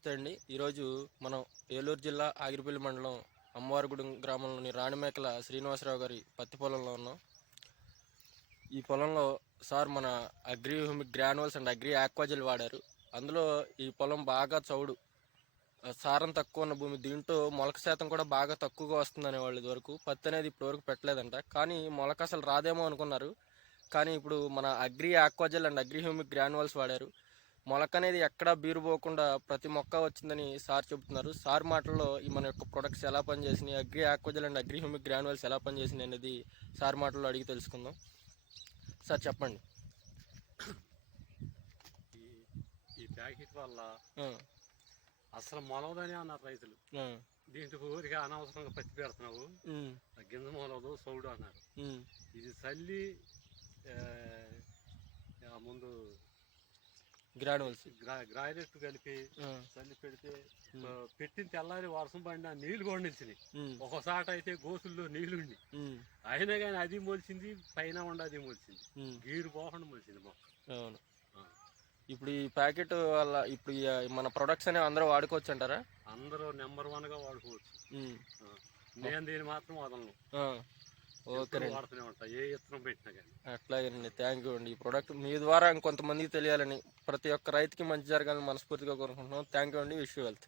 నమస్తే అండి. ఈరోజు మనం ఏలూరు జిల్లా ఆగిరిపల్లి మండలం అమ్మవారిగూడెం గ్రామంలోని రాణిమేకల శ్రీనివాసరావు గారి పత్తి పొలంలో ఉన్నాం. ఈ పొలంలో సార్ మన agri humic granules and agri Aquagel వాడారు. అందులో ఈ పొలం బాగా చౌడు, సారం తక్కువ ఉన్న భూమి. దీంట్లో మొలక శాతం కూడా బాగా తక్కువగా వస్తుందనే వాళ్ళు ఇదివరకు పత్తి అనేది ఇప్పటివరకు పెట్టలేదంట. కానీ మొలక అసలు రాదేమో అనుకున్నారు. కానీ ఇప్పుడు మన agri aquagel and agri humic granules వాడారు. మొలక అనేది ఎక్కడా బీరుపోకుండా ప్రతి మొక్క వచ్చిందని సార్ చెబుతున్నారు. సార్ మాటల్లో ఈ మన యొక్క ప్రొడక్ట్స్ ఎలా పనిచేసినాయి, agri aquagel and agri humic granules ఎలా పనిచేసినాయి అనేది సార్ మాటల్లో అడిగి తెలుసుకుందాం. సార్ చెప్పండి. ఈ ప్యాకెట్ వల్ల అసలు మొలవదని అన్నారు రైతులు. దీంట్లో ఊరికి అనవసరంగా పత్తి పెడుతున్నావు, గింజ మొలవదు సౌడు అన్నారు. ఇది చల్లి ముందు గ్రాయిలెట్ కలిపి చల్లి పెడితే పెట్టిన తెల్లారి వర్షం పడిన నీళ్లు కూడా నిలిచినాయి. ఒకసారి అయితే గోసుల్లో నీళ్లుండి అయినా కానీ అది మొలిచింది, పైన ఉండి అది మొలిచింది, గీరు పోకుండా మొలిచింది మొక్క. అవును. ఇప్పుడు ఈ ప్యాకెట్ వల్ల ఇప్పుడు మన ప్రొడక్ట్స్ అనేవి అందరూ వాడుకోవచ్చు అంటారా? అందరూ నెంబర్ 1 గా వాడుకోవచ్చు. నేను దీన్ని మాత్రం వదలను. వాడుతూనే ఉంటా, ఏ ఇత్తనం పెట్టినా కానీ. అట్లాగేనండి, థ్యాంక్ యూ అండి. ఈ ప్రోడక్ట్ మీ ద్వారా ఇంకొంతమందికి తెలియాలని, ప్రతి ఒక్క రైతుకి మంచి జరగాలని మనస్ఫూర్తిగా కోరుకుంటున్నాం. థ్యాంక్ యూ అండి. Wish you wealth.